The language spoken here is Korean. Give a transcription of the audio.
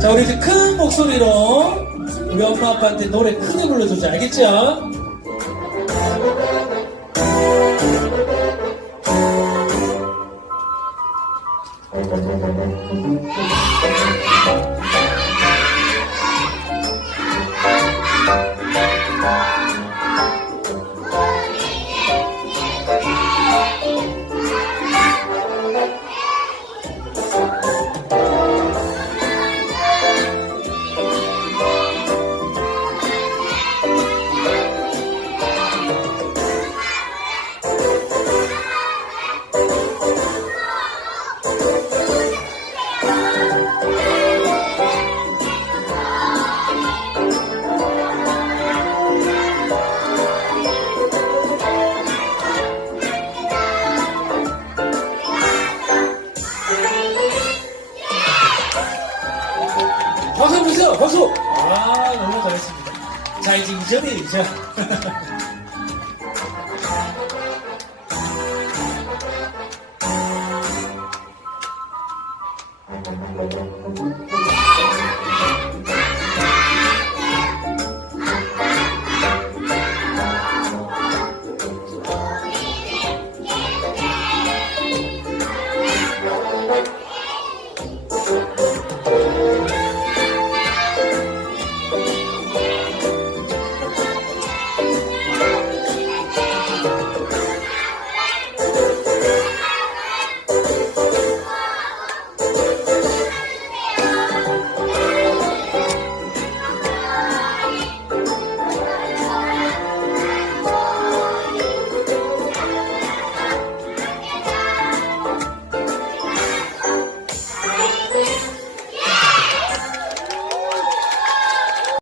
자, 우리 이제 큰 목소리로 우리 엄마 아빠한테 노래 크게 불러주자. 알겠죠? 박수 주세요. 박수. 아, 너무 잘했습니다. 자, 이제 2점이에요, 2점.